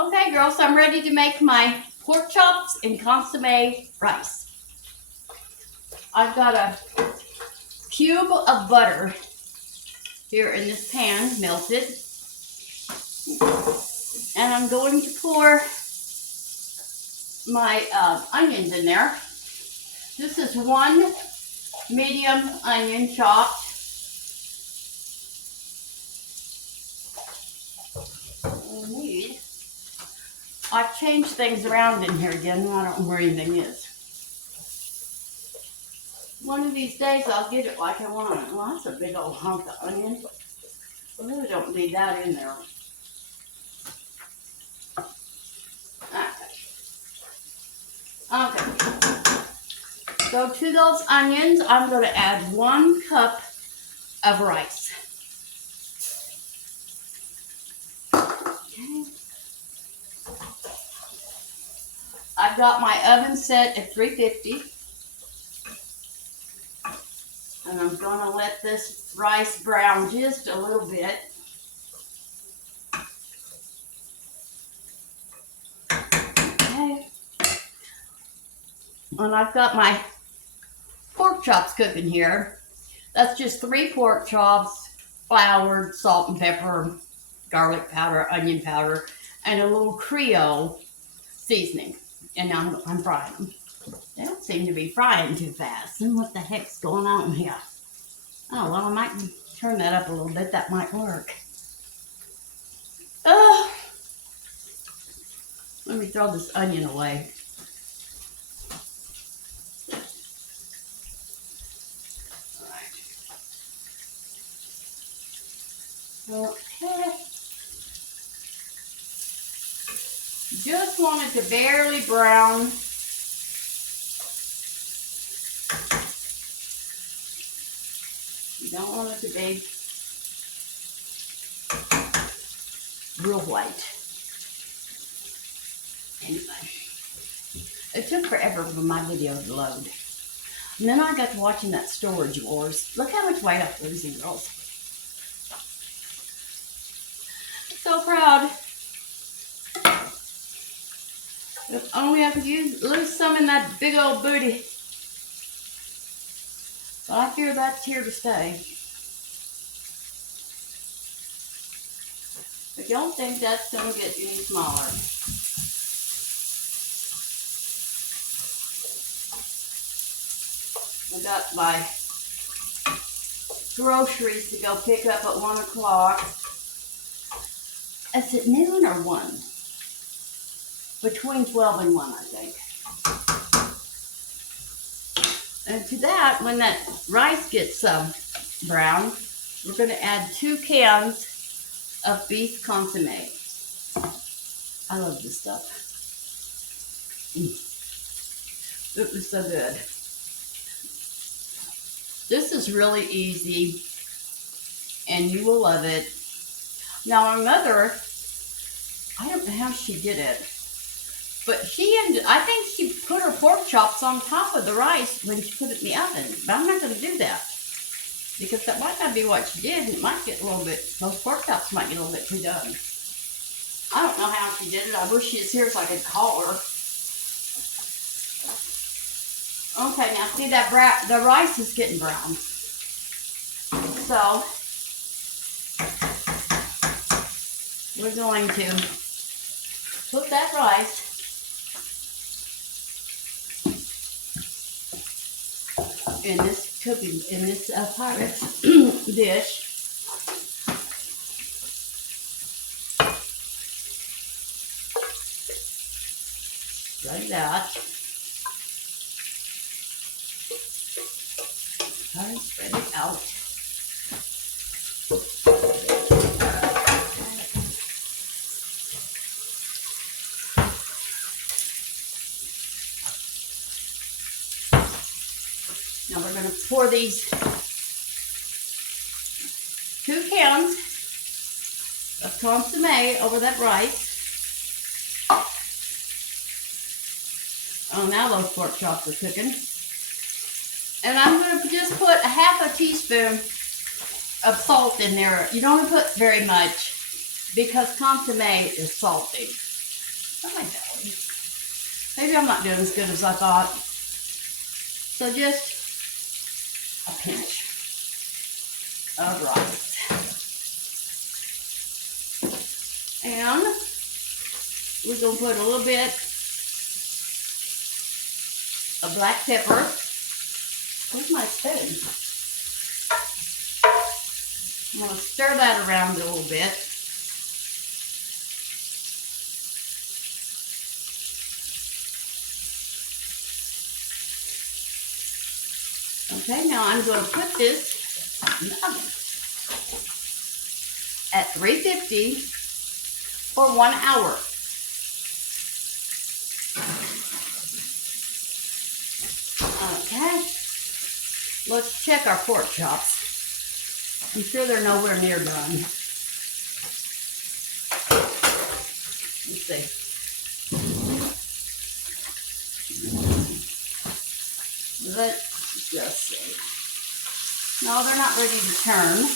Okay, girls, I'm ready to make my pork chops and consomme rice. I've got a cube of butter here in this pan, melted. And I'm going to pour my onions in there. This is one medium onion chopped. I've changed things around in here again. I don't know where anything is. One of these days I'll get it like I want it. Well, that's a big old hunk of onion. I really don't need that in there. Okay. So to those onions, I'm going to add 1 cup of rice. Okay. I've got my oven set at 350. And I'm going to let this rice brown just a little bit. Okay. And I've got my pork chops cooking here. That's just 3 pork chops, floured, salt and pepper, garlic powder, onion powder, and a little Creole seasoning. And I'm frying them. They don't seem to be frying too fast. And what the heck's going on here? Oh, well, I might turn that up a little bit. That might work. Let me throw this onion away. Okay. Just want it to barely brown. You don't want it to be real white. Anyway, it took forever for my video to load. And then I got to watching that Storage Wars. Look how much weight I'm losing, girls. So proud. If only I could lose some in that big old booty. But I fear that's here to stay. I don't think that's going to get any smaller. I got my groceries to go pick up at 1 o'clock. Is it noon or 1? Between 12 and 1, I think. And to that, when that rice gets brown, we're going to add 2 cans of beef consomme. I love this stuff. It was so good. This is really easy, and you will love it. Now, our mother, I don't know how she did it, but I think she put her pork chops on top of the rice when she put it in the oven. But I'm not going to do that, because that might not be what she did, and it might get a little bit, those pork chops might get a little bit too done. I don't know how she did it. I wish she was here so I could call her. Okay, now see that the rice is getting brown. So we're going to put that rice in this Pyrex dish. Like that. Try and spread it out. Now we're going to pour these 2 cans of consomme over that rice. Oh, now those pork chops are cooking. And I'm going to just put a half a teaspoon of salt in there. You don't want to put very much because consomme is salty. Oh my belly. Maybe I'm not doing as good as I thought. So just a pinch of rice. And we're going to put a little bit of black pepper. Where's my spoon? I'm going to stir that around a little bit. Okay, now I'm going to put this in the oven at 350 for 1 hour. Okay, let's check our pork chops. I'm sure they're nowhere near done. Let's see. Let's just see. No, they're not ready to turn.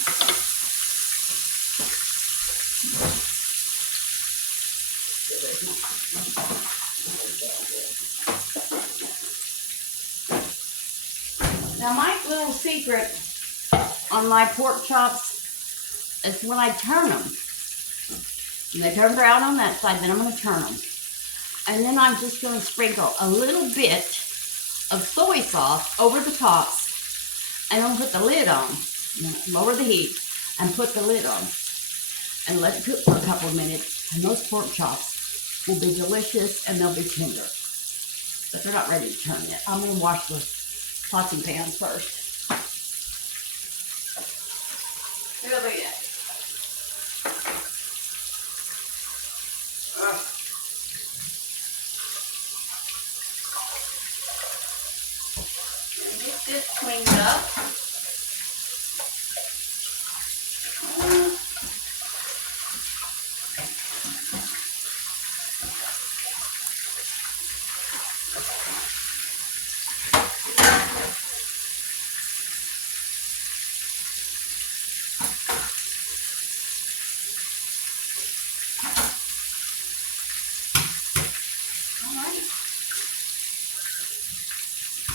Now, my little secret on my pork chops is when I turn them. When they turn brown on that side, then I'm going to turn them. And then I'm just going to sprinkle a little bit of soy sauce over the tops. And I'm going to put the lid on. Lower the heat and put the lid on. And let it cook for a couple of minutes. And those pork chops will be delicious and they'll be tender. But they're not ready to turn yet. I'm going to wash the pots and pans first. Look at that. And get this cleaned up.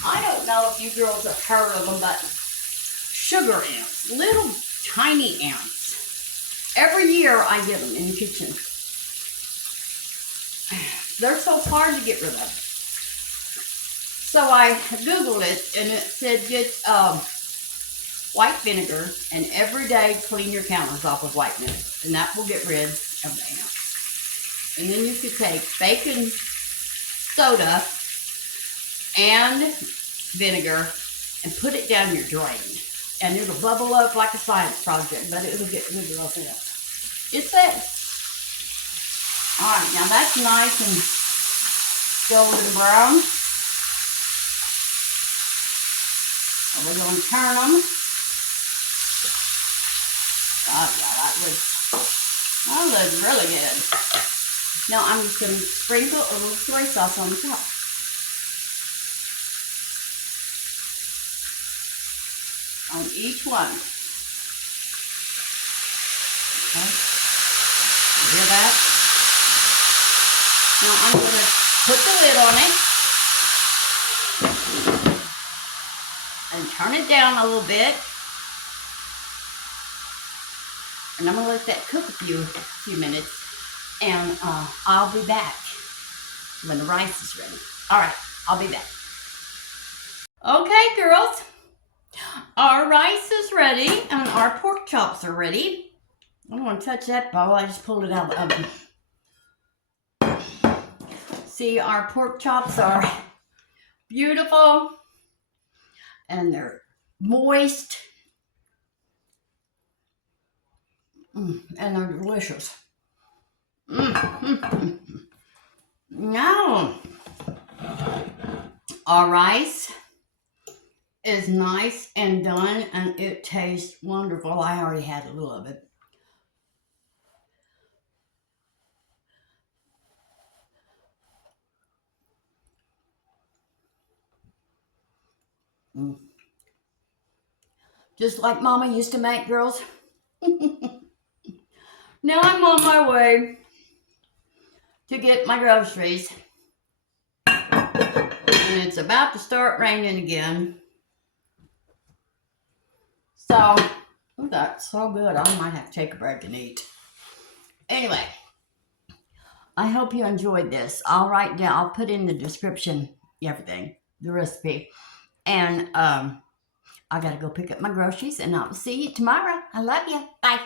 I don't know if you girls have heard of them, but sugar ants, little tiny ants. Every year I get them in the kitchen. They're so hard to get rid of. So I Googled it and it said get white vinegar and every day clean your counters off with white vinegar and that will get rid of the ants. And then you could take baking soda and vinegar and put it down your drain and it'll bubble up like a science project, but it'll get rid of it. It's it. Alright, now that's nice and golden brown. And we're going to turn them. Oh yeah, that looks really good. Now I'm just going to sprinkle a little soy sauce on the top. On each one. Okay. You hear that? Now I'm going to put the lid on it and turn it down a little bit. And I'm going to let that cook a few minutes. And I'll be back when the rice is ready. All right, I'll be back. Okay, girls. Our rice is ready and our pork chops are ready. I don't want to touch that bowl. I just pulled it out of the oven. See, our pork chops are beautiful and they're moist and they're delicious. Now, our rice is nice and done and it tastes wonderful. I already had a little of it. Just like Mama used to make, girls. Now I'm on my way to get my groceries. And it's about to start raining again. So, that's so good. I might have to take a break and eat. Anyway, I hope you enjoyed this. I'll write down, I'll put in the description everything, the recipe. And I got to go pick up my groceries, and I'll see you tomorrow. I love you. Bye.